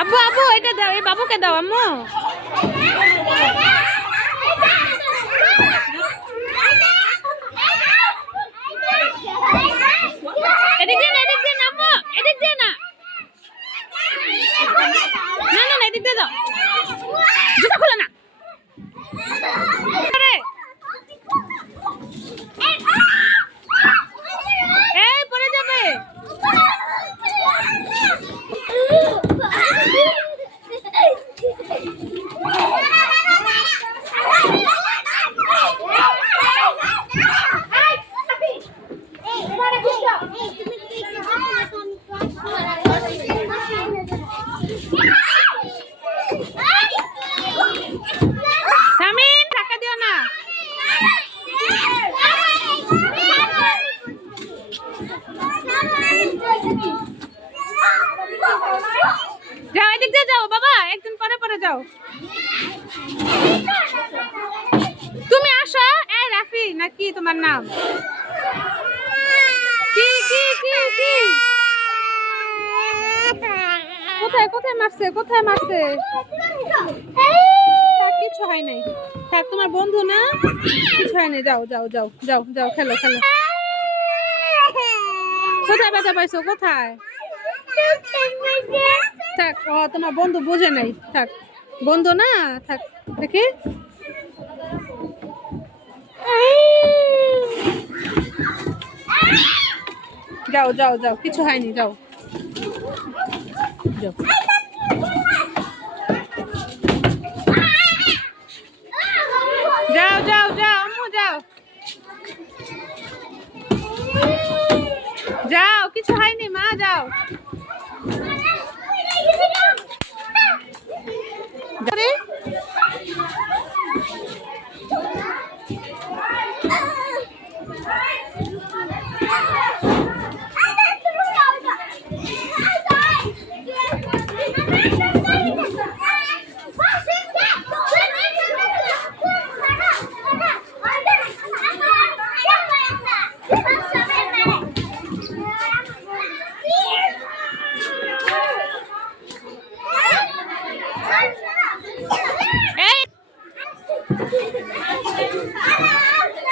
আব্বু আব্বু এটা দাও, এই বাবুকে দাও আম্মু। এদিক দিয়ে না, এদিক দিয়ে না আম্মু, এদিক দিয়ে না, না না না, এদিক দিয়ে দাও। জুতা খুলে না। এই পড়ে যাবে। সামিন টাকা দিও না। যাও এদিক দিয়ে যাও বাবা, একদিন পরে পরে যাও। তুমি আসো। এই রাফি নাকি তোমার নাম? কি কি কি কি কোথায় কোথায় মারছে, কোথায় মারছে? কিছু হয় নাই, থাক, তোমার বন্ধু না, কিছু হয় নাই। যাও যাও যাও যাও যাও, খেলো খেলো। কোথায় ব্যথা পাইছো, কোথায়? থাক, ও তোমার বন্ধু বোঝে নাই, থাক, বন্ধু না, থাক। দেখি যাও যাও যাও, কিছু হয়নি, যাও যাও।